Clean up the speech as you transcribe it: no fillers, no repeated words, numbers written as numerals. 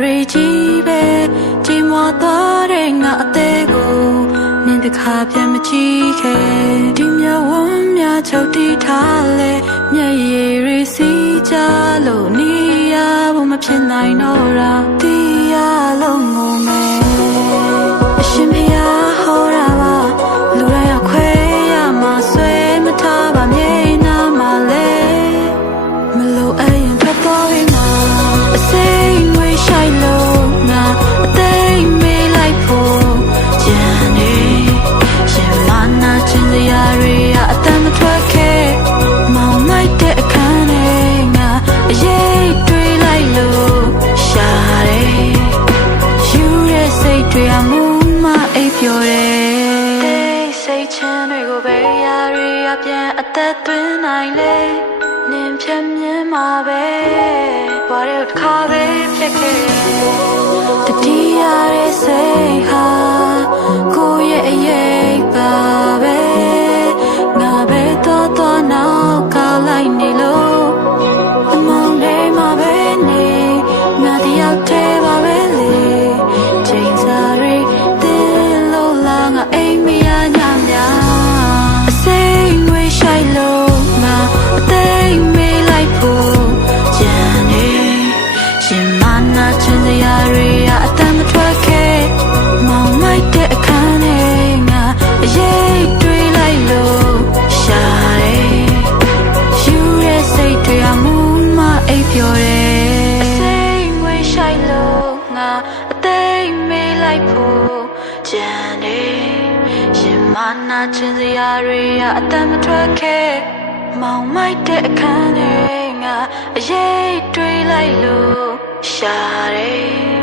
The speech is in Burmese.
တွေကြီးပဲချိန်မသွားတဲ့ငါအသေးကိုနင်တခါပြန်မကြည့်ခဲ့ဒီမြဝန်းများချုပ်တီးထားလေမျက်ရည်တွေစီးကြလို့နေရဖို့မဖြစ်နိုင်တော့တာတီးရလို့ငုံမယ်အရှင်ဖျားဟောတာပါလူတိုင်းအခွဲရမှာဆွဲမထားပါမြေနာမှာလေမလို့အရင်ထွက်သွားပြီမှာအစိမ့်ငွေရှိုက်လို့ငါအသိမေးလိုက်ဖို့ကြံနေရှင်မနာချင်စရာတွေအတမ်းမထွက်ခဲ့မောင်မိုက်တဲ့အခန်းထဲငါအရေးတွေးလိုက်လို့ရှာတယ်ယူတဲ့စိတ်တွေအမှုမအိပ်ပျော်တယ်စိတ်ချမ်းတွေကိုပဲရာတွေပြန်အသက်သွင်းနိုင်လေနင်ဖြတ်မြင်မှာပဲဘာလို့တစ်ခါပဲဖြစ်ခဲ့တတိယရဲ့စိတ်ဟာကိုယ့်ရဲ့အရေးပါပဲငါပဲတော့နောက်ကလိုက်နေလို့အမောင်လေးမှာပဲနေငါတယောက်တည်းပါပဲလေချိန်စားတွေတင်းလို့လာငါအိမ်မရညများအစိမ့်ငွေရှိုက်လို့ငါအသိမေးလိုက်ဖို့ကြံနေရှင်မနာချင်စရာတွေအတမ်းမထွက်ခဲ့မောင်မိုက်တဲ့အခန်းထဲငါအရေးတွေးလိုက်လို့ရှာတယ်ယူတဲ့စိတ်တွေအမှုမအိပ်ပျော်တယ်စိတ်ငွေရှိုက်လို့ငါအသိမေးလိုက်ဖို့ကြံနေရှင်မနာချင်စရာတွေအတမ်းမထွက်ခဲ့မောင်မိုက်တဲ့အခန်းထဲငါအရေးတွေးလိုက်လို့ရှာတယ်